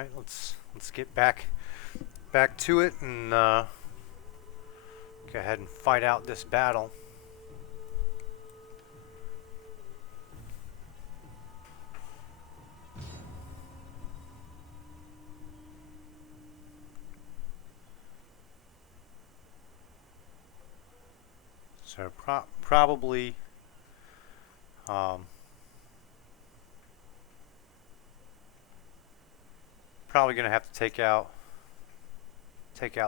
right, let's get back to it and go ahead and fight out this battle. So probably um, probably gonna have to take out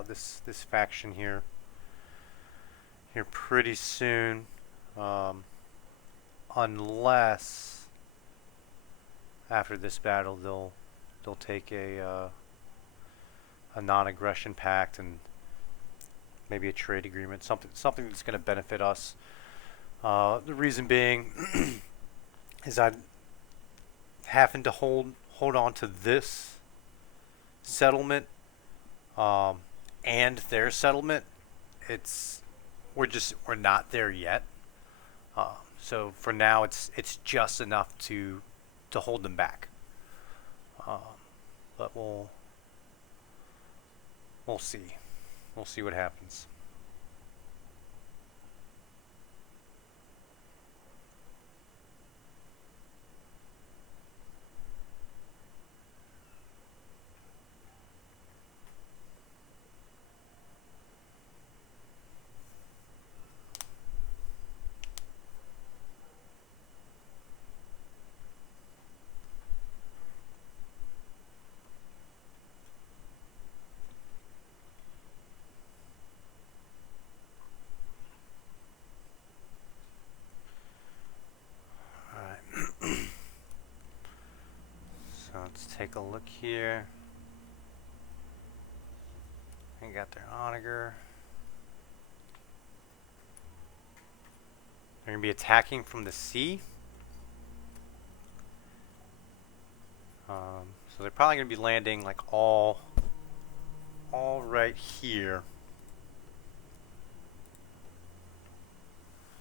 this faction here pretty soon, um, unless after this battle they'll take a non-aggression pact and maybe a trade agreement, something that's going to benefit us. The reason being is I'm having to hold on to this settlement and their settlement. We're not there yet. So for now, it's just enough to hold them back. Um, but we'll see. We'll see what happens. All right. So let's take a look here. They got their onager. They're gonna be attacking from the sea. So they're probably gonna be landing like all right here.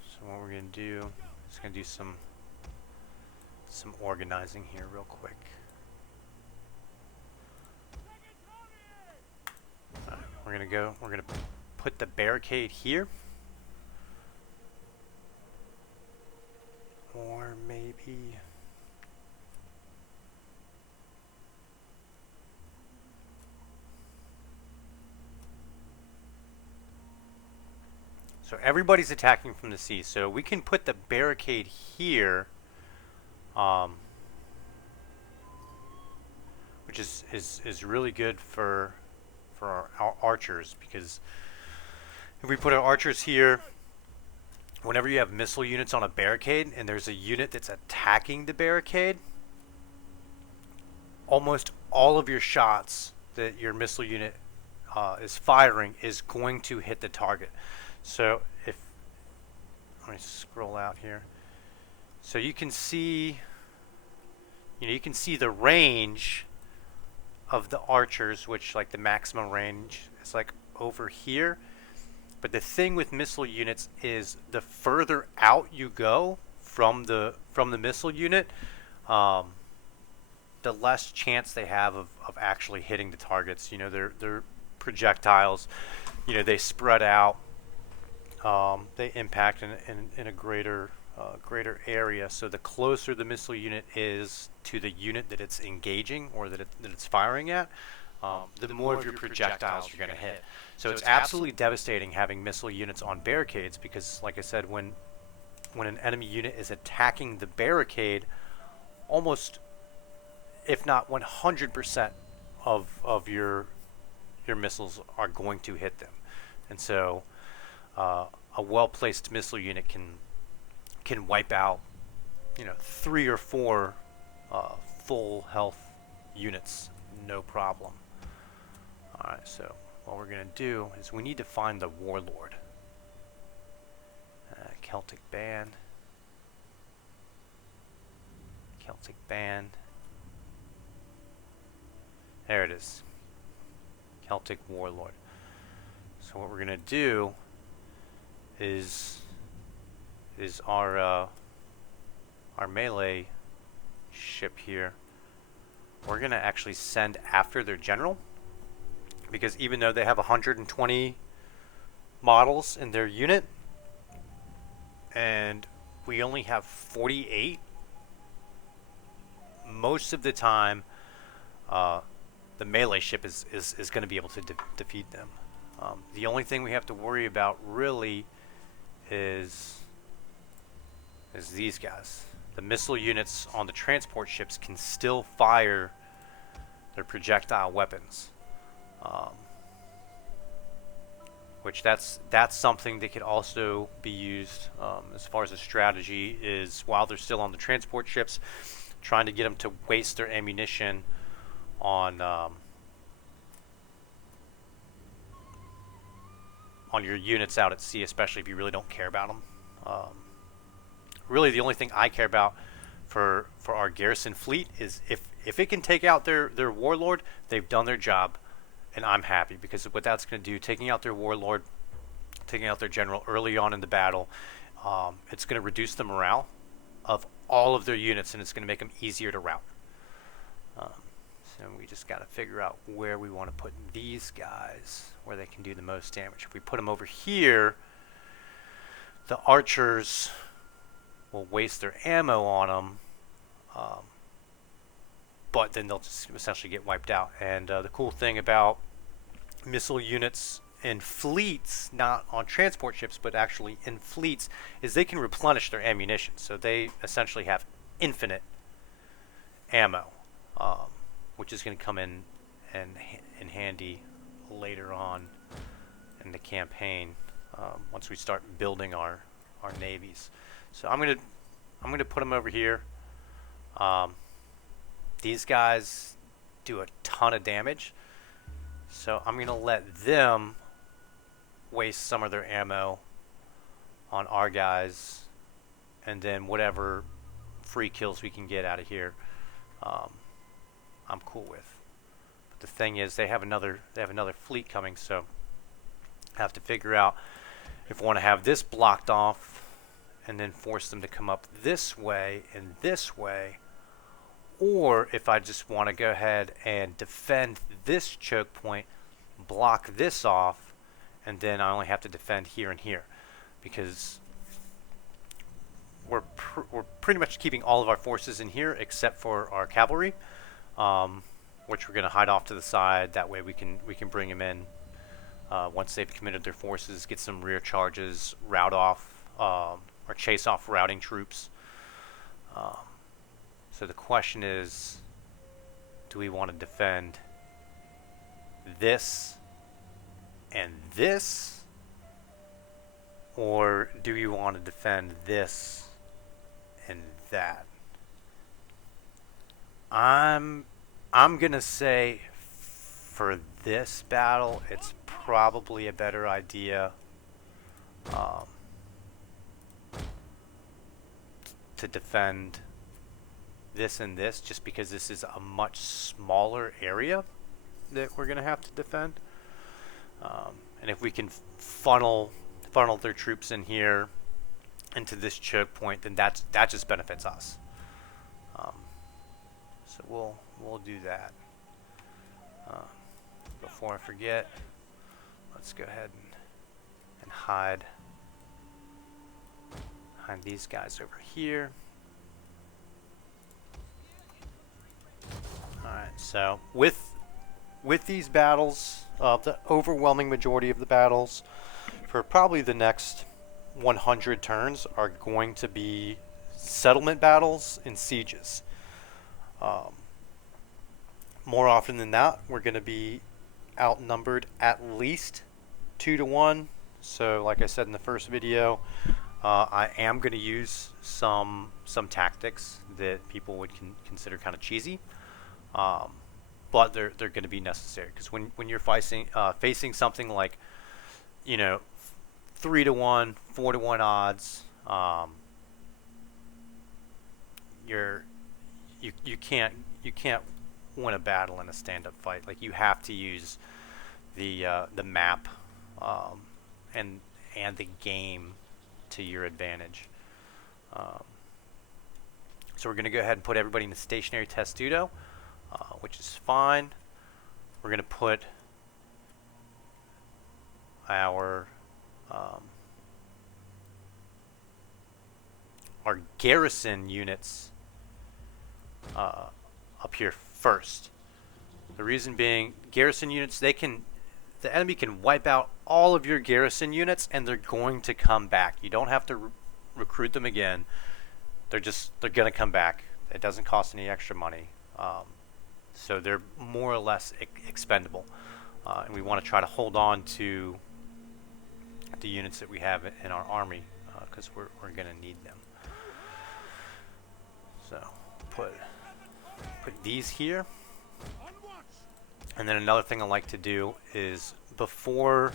So what we're gonna do is gonna do some organizing here real quick. We're gonna put the barricade here. Or maybe so everybody's attacking from the sea, so we can put the barricade here, which is really good for our archers, because if we put our archers here, whenever you have missile units on a barricade and there's a unit that's attacking the barricade, almost all of your shots that your missile unit is firing is going to hit the target. So let me scroll out here. So you can see, you can see the range of the archers, which like the maximum range is like over here. But the thing with missile units is the further out you go from the missile unit, the less chance they have of actually hitting the targets. Their projectiles, they spread out. They impact in a greater area. So the closer the missile unit is to the unit that it's engaging or that it's firing at, the more of your projectiles you're going to hit. So it's absolutely devastating having missile units on barricades, because, like I said, when an enemy unit is attacking the barricade, almost, if not 100% of your missiles are going to hit them. And so a well-placed missile unit can wipe out, 3 or 4 full health units, no problem. All right, so what we're gonna do is we need to find the warlord. Celtic band. There it is. Celtic warlord. So what we're gonna do is our melee ship here. we're going to actually send after their general, because even though they have 120 models in their unit and we only have 48, most of the time the melee ship is going to be able to defeat them. The only thing we have to worry about really is these guys. The missile units on the transport ships can still fire their projectile weapons, which that's something that could also be used as far as a strategy, is while they're still on the transport ships, trying to get them to waste their ammunition on your units out at sea, especially if you really don't care about them. Really, the only thing I care about for our garrison fleet is if it can take out their warlord, they've done their job, and I'm happy, because what that's going to do, taking out their warlord, taking out their general early on in the battle, it's going to reduce the morale of all of their units, and it's going to make them easier to rout. So we just got to figure out where we want to put these guys, where they can do the most damage. If we put them over here, the archers will waste their ammo on them, but then they'll just essentially get wiped out. And the cool thing about missile units in fleets, not on transport ships, but actually in fleets, is they can replenish their ammunition. So they essentially have infinite ammo, which is going to come in handy later on in the campaign, once we start building our navies. So I'm gonna put them over here. These guys do a ton of damage, so I'm gonna let them waste some of their ammo on our guys, and then whatever free kills we can get out of here, I'm cool with. But the thing is, they have another fleet coming, so I have to figure out if I want to have this blocked off and then force them to come up this way and this way, or if I just want to go ahead and defend this choke point, block this off, and then I only have to defend here and here, because we're pretty much keeping all of our forces in here except for our cavalry, which we're going to hide off to the side. That way we can bring them in once they've committed their forces, get some rear charges, rout off or chase off routing troops. So the question is, do we want to defend this and this, or do we want to defend this and that? I'm gonna say for this battle, it's probably a better idea to defend this and this, just because this is a much smaller area that we're gonna have to defend. And if we can funnel their troops in here into this choke point, then that just benefits us. So we'll do that. Before I forget, let's go ahead and hide these guys over here. Alright, so with these battles, the overwhelming majority of the battles for probably the next 100 turns are going to be settlement battles and sieges. More often than not, we're going to be outnumbered at least 2 to 1. So like I said in the first video, I am going to use some tactics that people would consider kind of cheesy, but they're going to be necessary, because when you're facing something like, 3 to 1, 4 to 1 odds, you can't win a battle in a stand-up fight. Like, you have to use the map and the game to your advantage. So we're going to go ahead and put everybody in the stationary testudo. which is fine. We're going to put our garrison units up here first. The reason being, garrison units, the enemy can wipe out all of your garrison units and they're going to come back. You don't have to recruit them again. They're going to come back. It doesn't cost any extra money. So they're more or less expendable. And we want to try to hold on to the units that we have in our army because we're going to need them. So put these here. And then another thing I like to do is before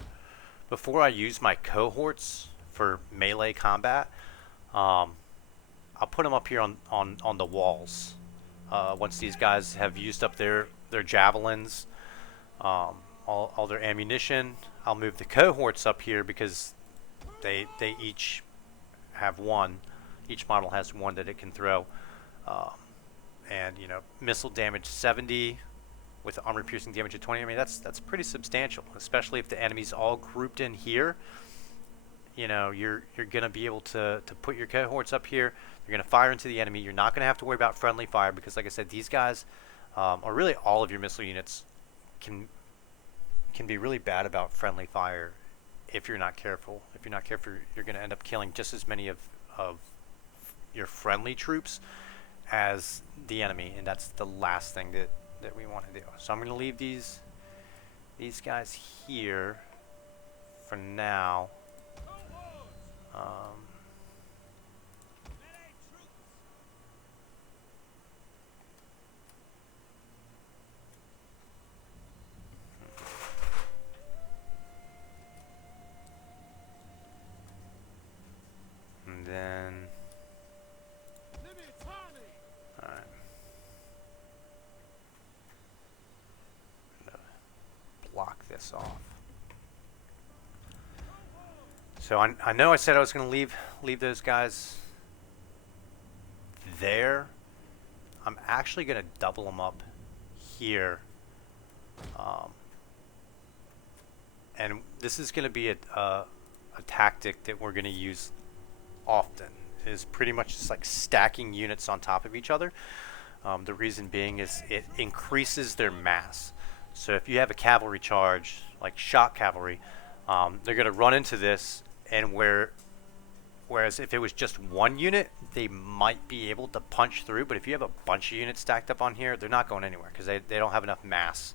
I use my cohorts for melee combat, I'll put them up here on the walls. Once these guys have used up their javelins, all their ammunition, I'll move the cohorts up here because they each have one. Each model has one that it can throw. And you know, missile damage 70 with armor piercing damage of 20. I mean, that's pretty substantial, especially if the enemy's all grouped in here. You know, you're gonna be able to put your cohorts up here. You're gonna fire into the enemy. You're not gonna have to worry about friendly fire because, like I said, these guys, or really all of your missile units, can be really bad about friendly fire if you're not careful. If you're not careful, you're gonna end up killing just as many of your friendly troops as the enemy, and that's the last thing that we want to do. So I'm going to leave these guys here for now. And then block this off. So I know I said I was going to leave those guys there. I'm actually going to double them up here. And this is going to be a tactic that we're going to use often. Is pretty much just like stacking units on top of each other. The reason being is it increases their mass. So if you have a cavalry charge, like shock cavalry, they're going to run into this, and whereas if it was just one unit, they might be able to punch through, but if you have a bunch of units stacked up on here, they're not going anywhere because they don't have enough mass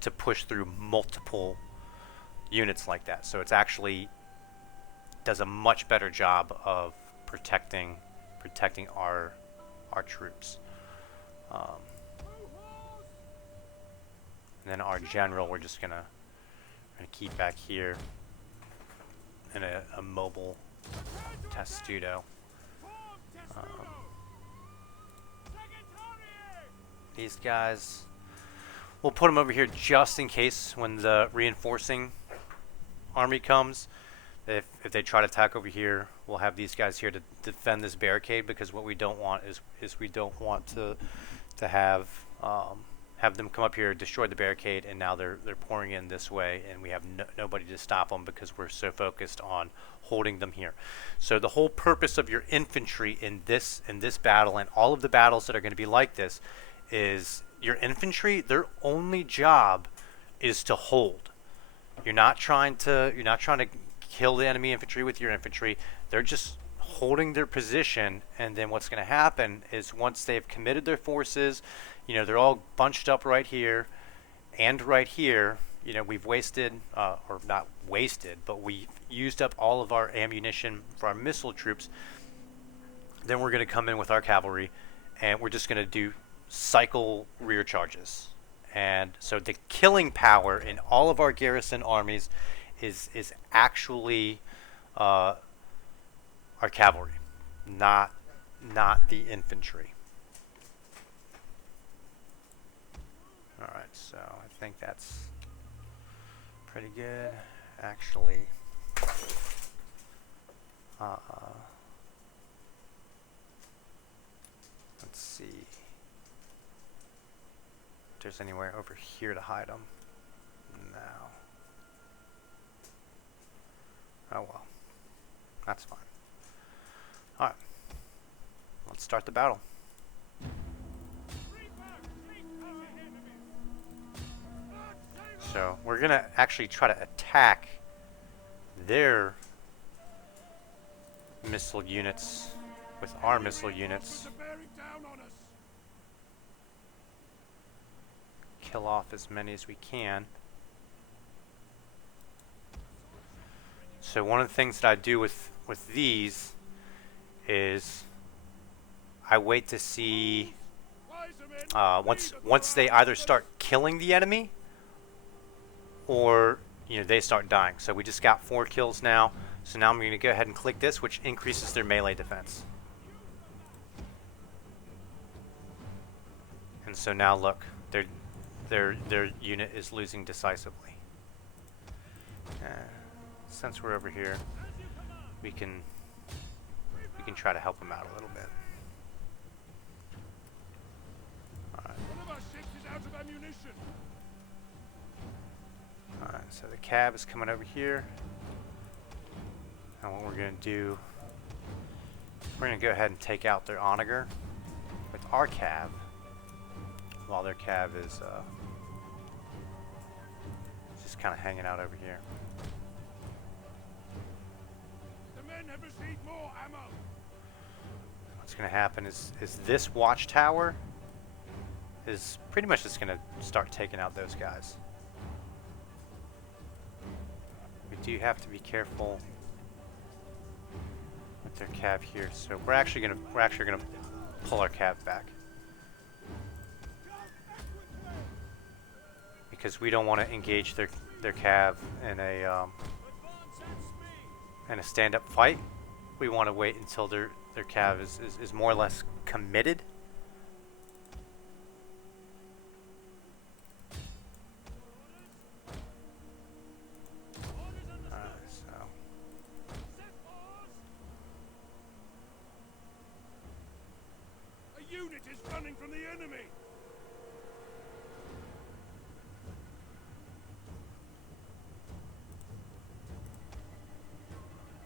to push through multiple units like that. So it's actually does a much better job of protecting our troops. And then our general, we're just gonna keep back here in a mobile testudo. These guys, we'll put them over here just in case when the reinforcing army comes. If they try to attack over here, we'll have these guys here to defend this barricade, because what we don't want is we don't want to have them come up here, destroy the barricade, and now they're pouring in this way, and we have nobody to stop them because we're so focused on holding them here. So the whole purpose of your infantry in this battle, and all of the battles that are going to be like this, is your infantry, their only job is to hold. You're not trying to kill the enemy infantry with your infantry. They're just holding their position, and then what's going to happen is once they've committed their forces, you know, they're all bunched up right here and right here. You know, we've wasted, or not wasted, but we've used up all of our ammunition for our missile troops. Then we're going to come in with our cavalry, and we're just going to do cycle rear charges. And so the killing power in all of our garrison armies is actually our cavalry, not the infantry. All right, so I think that's pretty good, actually. Let's see. there's anywhere over here to hide them. No. Oh well. That's fine. Alright. Let's start the battle. So, we're gonna actually try to attack their missile units with our missile units. Kill off as many as we can. So one of the things that I do with these is I wait to see once they either start killing the enemy or they start dying. So we just got 4 kills now. So now I'm going to go ahead and click this, which increases their melee defense. And so now look, their unit is losing decisively. Since we're over here, we can try to help them out a little bit. Alright, so the cab is coming over here. And what we're going to do, we're going to go ahead and take out their onager with our cab, while their cab is just kind of hanging out over here. The men have received more ammo. What's going to happen is this watchtower is pretty much just going to start taking out those guys. We do have to be careful with their cab here, so we're actually gonna pull our cab back because we don't want to engage their cab in a stand-up fight. We want to wait until their cab is more or less committed. Unit is running from the enemy.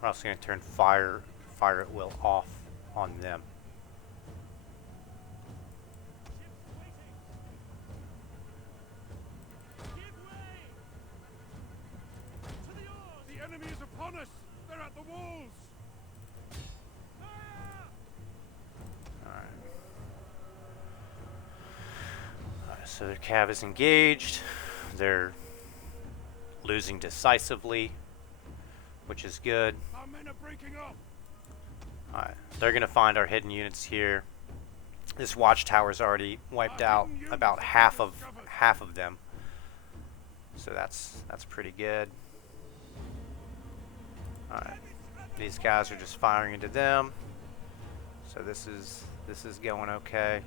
We're also going to turn fire at will off on them. The enemy is upon us. They're at the walls. So their cav is engaged. They're losing decisively, which is good. Our men are breaking up. Alright, they're gonna find our hidden units here. This watchtower's already wiped out about half of them. So that's pretty good. Alright. These guys are just firing into them. So this is going okay.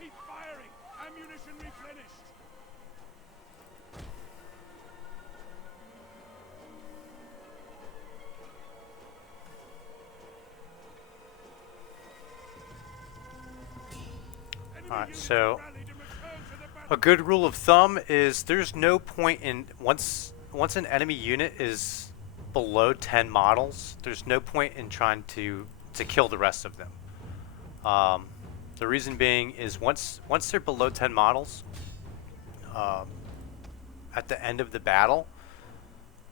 Keep firing. Ammunition replenished. Alright, so a good rule of thumb is there's no point in once an enemy unit is below 10 models, there's no point in trying to kill the rest of them. The reason being is once they're below 10 models, at the end of the battle,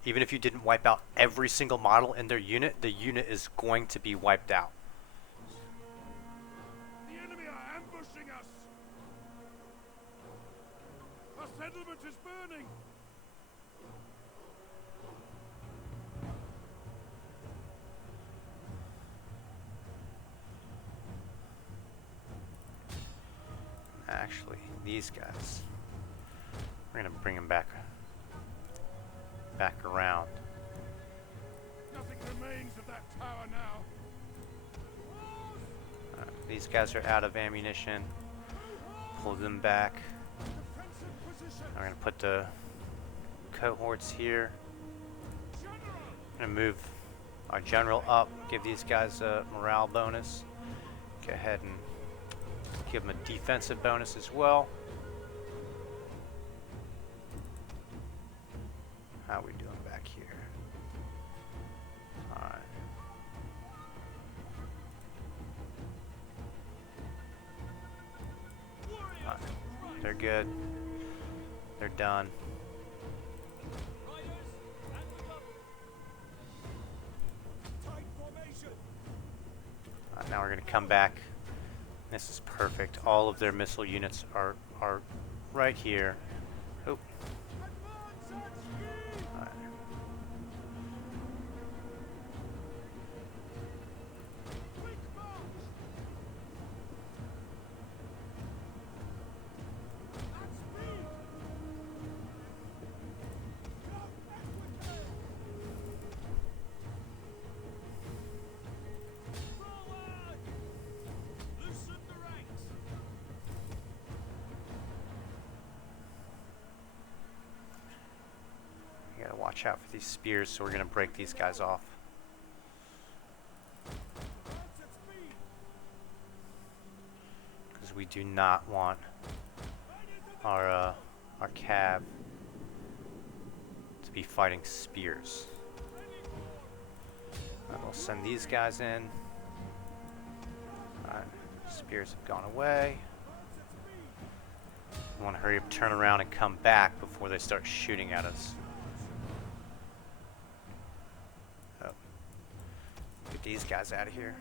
even if you didn't wipe out every single model in their unit, the unit is going to be wiped out. The enemy are ambushing us. settlement is burning! Actually, these guys, we're gonna bring them back around. Nothing remains of that tower now. These guys are out of ammunition. Pull them back. Defensive position! We're gonna put the cohorts here. General! I'm gonna move our general up, give these guys a morale bonus. Go ahead and give them a defensive bonus as well. How are we doing back here? Alright. They're good. They're done. Now we're going to come back. This is perfect. All of their missile units are right here. Oh. Alright. You gotta watch out for these spears, so we're gonna break these guys off. Because we do not want our cav to be fighting spears. Alright, we'll send these guys in. Alright, spears have gone away. We want to hurry up, turn around, and come back before they start shooting at us. Oh. Get these guys out of here.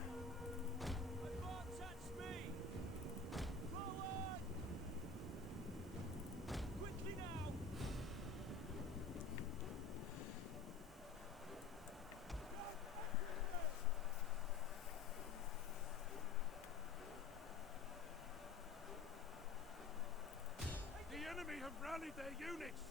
The enemy have rallied their units!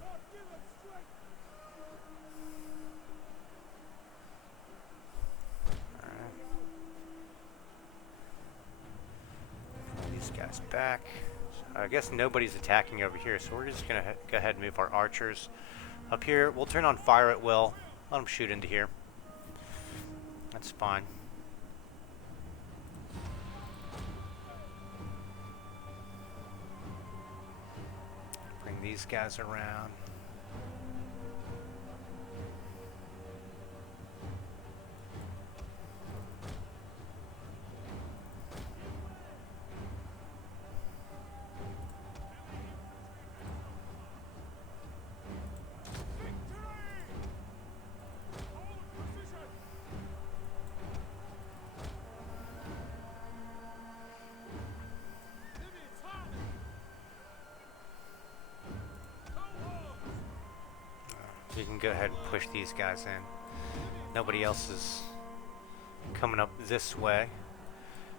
God, give us strength! These guys back. I guess nobody's attacking over here, so we're just gonna go ahead and move our archers up here. We'll turn on fire at will. Let them shoot into here. That's fine. Bring these guys around. You can go ahead and push these guys in. Nobody else is coming up this way,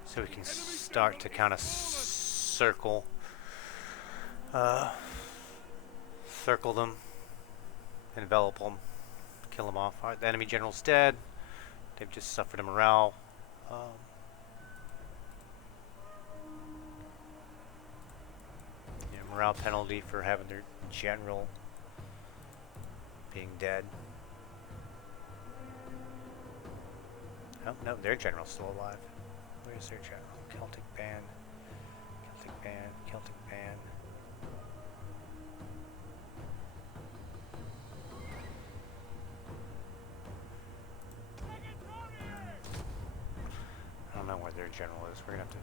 so we can start to kind of circle them, envelop them, kill them off. Alright, the enemy general's dead. They've just suffered a morale. Morale penalty for having their general being dead. Oh, no, their general's still alive. Where's their general? Celtic band. Celtic band. Celtic band. I don't know where their general is. We're gonna have to...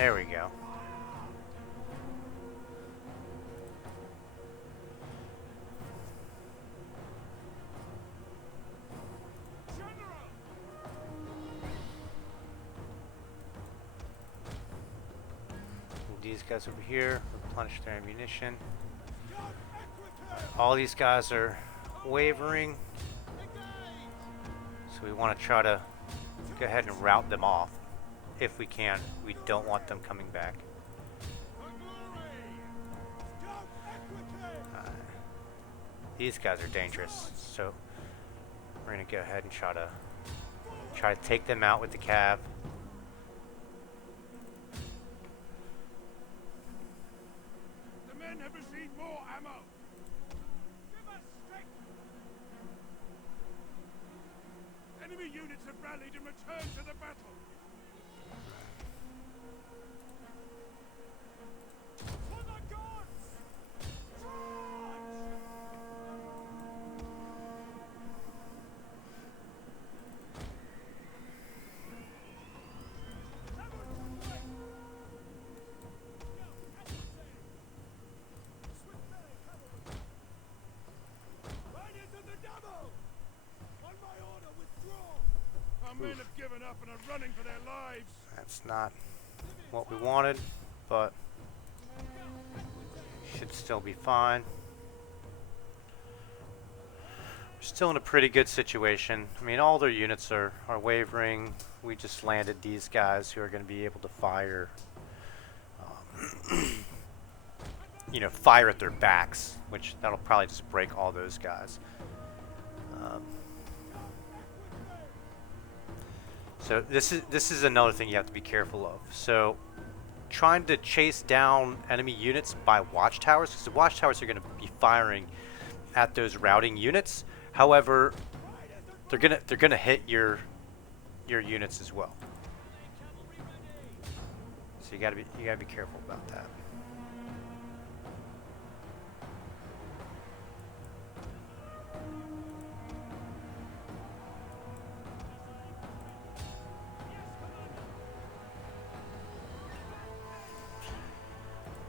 There we go. These guys over here replenish their ammunition. All these guys are wavering, so we want to try to go ahead and rout them off if we can. We don't want them coming back. These guys are dangerous, so we're gonna go ahead and try to take them out with the cav. The men have received more ammo. Give us strength. Enemy units have rallied and returned to the battle. For the gods! Charge! Our men have given up and are running for their lives. That's not what we wanted, but should still be fine. We're still in a pretty good situation. I mean, all their units are wavering. We just landed these guys who are going to be able to fire, you know, fire at their backs, which that'll probably just break all those guys. So this is another thing you have to be careful of. So trying to chase down enemy units by watchtowers, because the watchtowers are going to be firing at those routing units. However, they're gonna hit your units as well. So you gotta be careful about that.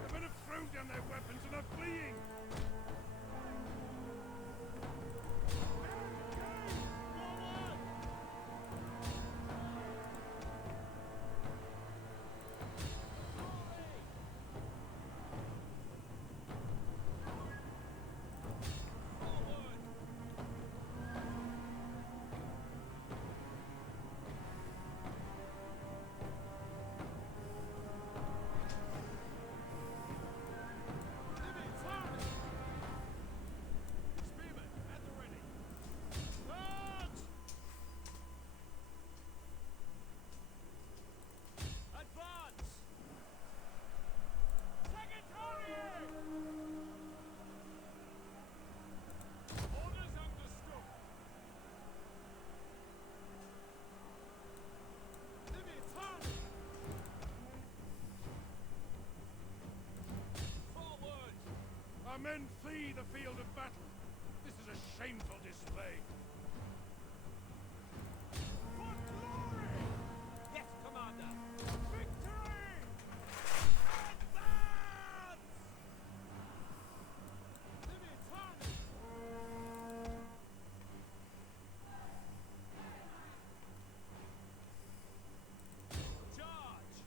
The men have thrown down their weapons and are fleeing. Our men flee the field of battle. This is a shameful display. For glory! Yes, Commander! Victory! Advance! Charge!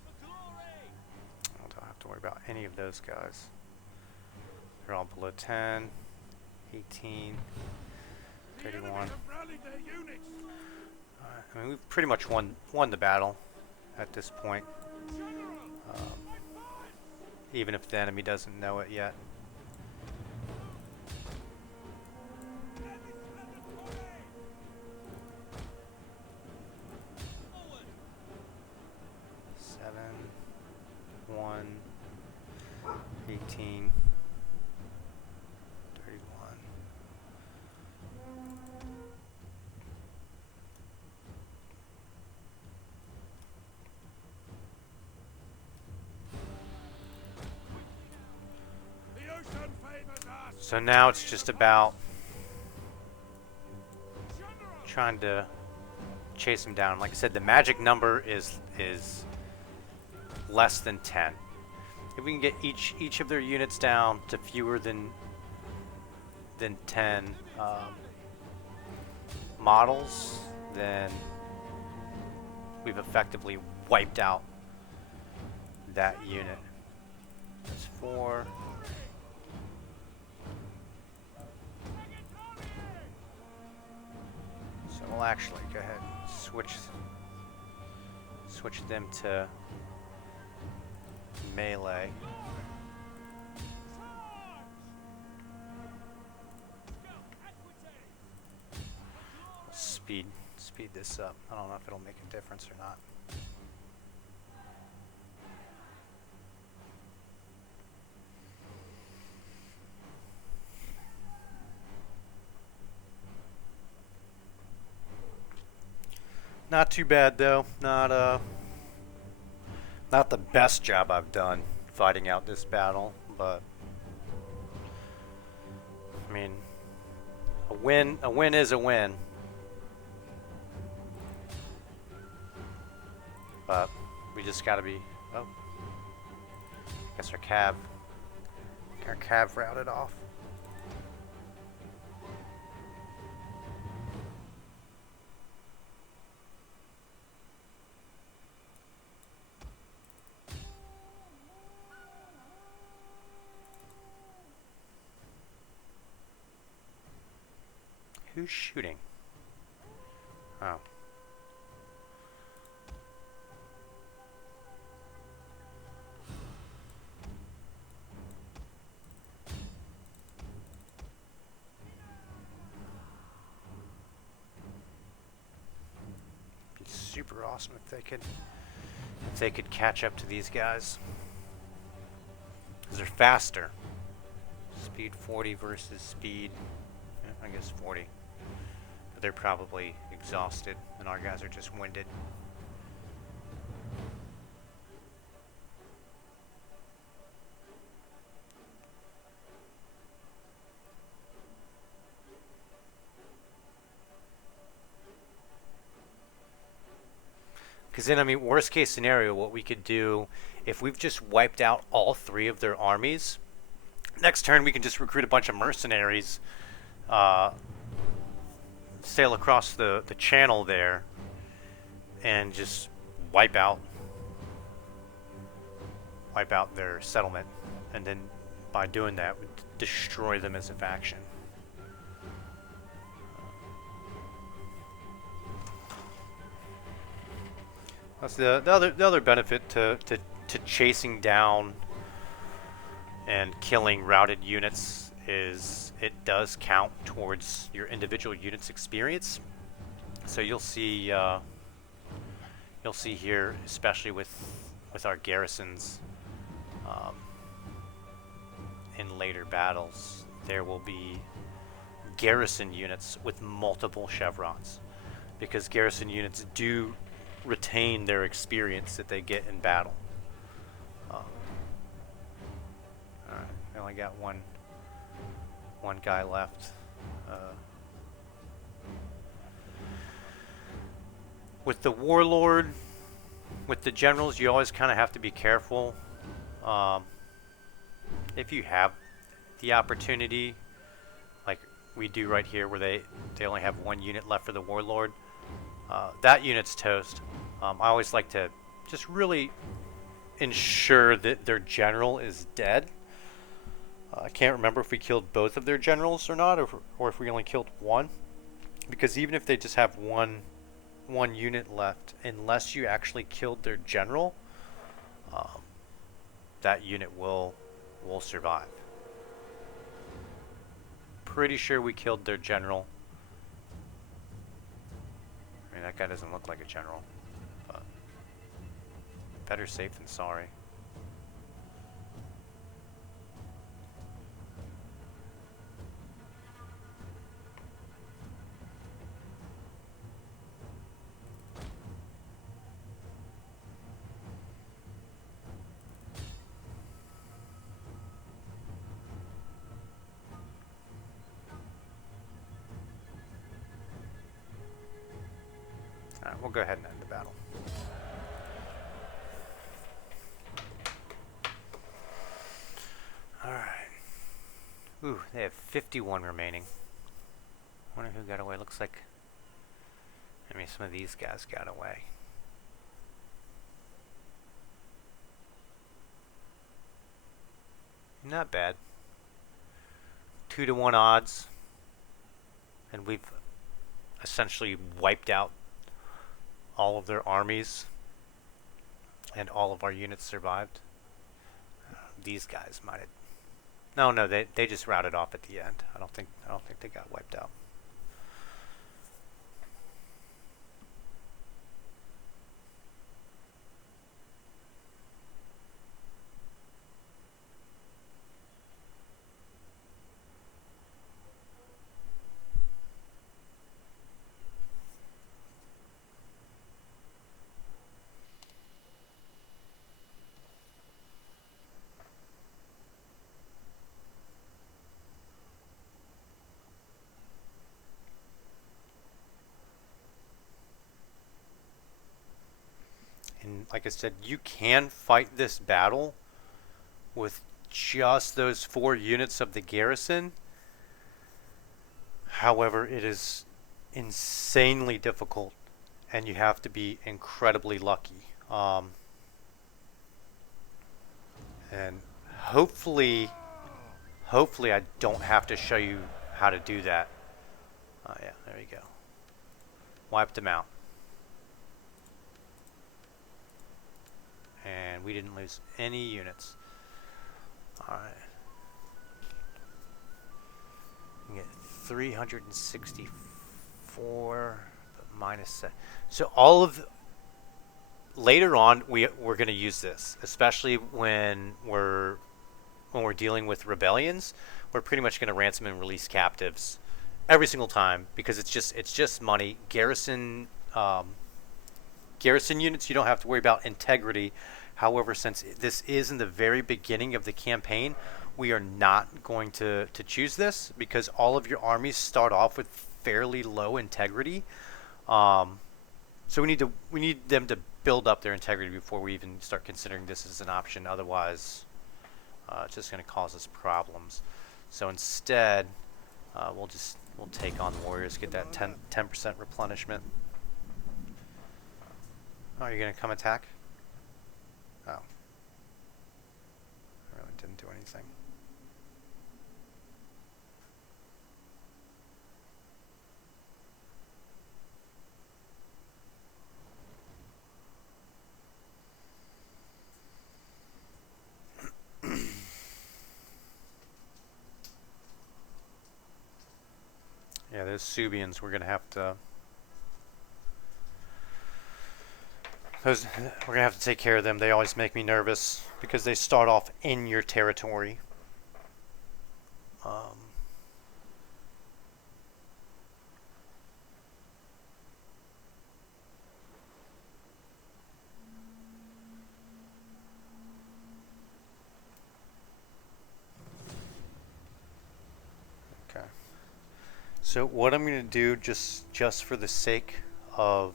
For glory! I don't have to worry about any of those guys. They're all below 10, 18, 31. Have rallied their units. I mean, we've pretty much won the battle at this point, even if the enemy doesn't know it yet. Seven, 1, 18. So now it's just about trying to chase him down. Like I said, the magic number is less than 10. If we can get each of their units down to fewer than 10 models, then we've effectively wiped out that unit. That's 4. So we'll actually go ahead and switch them to melee. Speed this up. I don't know if it'll make a difference or not. Not too bad though. Not the best job I've done fighting out this battle, but I mean, a win is a win. But we just gotta be. Oh, I guess our cav routed off. Who's shooting? Oh. Be super awesome if they could catch up to these guys. 'Cause they're faster. Speed 40 versus speed, I guess 40. But they're probably exhausted, and our guys are just winded. Because then, I mean, worst case scenario, what we could do, if we've just wiped out all 3 of their armies, next turn we can just recruit a bunch of mercenaries, sail across the channel there, and just wipe out their settlement, and then by doing that, we destroy them as a faction. That's the other benefit to chasing down and killing routed units is it does count towards your individual unit's experience. So you'll see here, especially with our garrisons, in later battles, there will be garrison units with multiple chevrons, because garrison units do retain their experience that they get in battle. Alright, I only got one guy left. With the warlord, with the generals, you always kind of have to be careful. If you have the opportunity, like we do right here, where they only have 1 unit left for the warlord, that unit's toast. I always like to just really ensure that their general is dead. I can't remember if we killed both of their generals or not, or if we only killed one. Because even if they just have one unit left, unless you actually killed their general, that unit will survive. Pretty sure we killed their general. I mean, that guy doesn't look like a general, but better safe than sorry. Alright, we'll go ahead and end the battle. Ooh, they have 51 remaining. Wonder who got away. Looks like, I mean, some of these guys got away. Not bad. 2-to-1 odds, and we've essentially wiped out all of their armies, and all of our units survived. These guys might have. No, they just routed off at the end. I don't think they got wiped out. And like I said, you can fight this battle with just those 4 units of the garrison. However, it is insanely difficult, and you have to be incredibly lucky. And hopefully I don't have to show you how to do that. Oh yeah, there you go. Wiped them out. And we didn't lose any units. Alright. We get 364 minus 7. So all of later on we're going to use this, especially when we're dealing with rebellions. We're pretty much going to ransom and release captives every single time because it's just money. Garrison units, you don't have to worry about integrity. However, since this is in the very beginning of the campaign, we are not going to choose this because all of your armies start off with fairly low integrity. So we need them to build up their integrity before we even start considering this as an option. Otherwise, it's just going to cause us problems. So instead, we'll take on the warriors, get that 10% replenishment. Oh, you're going to come attack? Oh. I really didn't do anything. Yeah, those Subians, we're going to have to... we're going to have to take care of them. They always make me nervous because they start off in your territory. Okay. So what I'm going to do, just for the sake of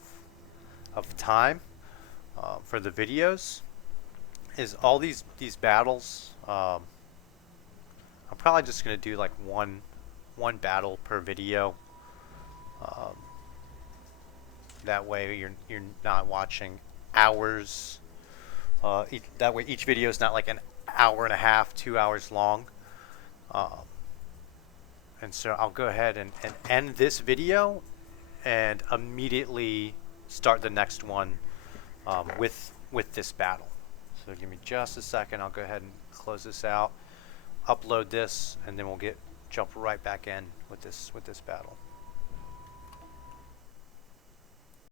time, for the videos, is all these battles. I'm probably just going to do like one battle per video. That way you're not watching hours. That way each video is not like an hour and a half, 2 hours long. And so I'll go ahead and end this video and immediately start the next one with this battle. So give me just a second. I'll go ahead and close this out, upload this, and then we'll jump right back in with this battle.